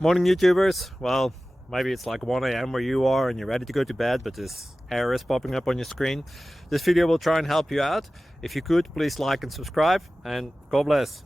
Morning YouTubers. Well, maybe it's like 1 a.m. where you are and you're ready to go to bed, but this error is popping up on your screen. This video will try and help you out. If you could, please like and subscribe, and God bless.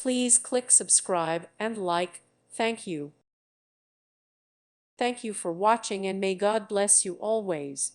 Please click subscribe and like. Thank you. Thank you for watching, and may God bless you always.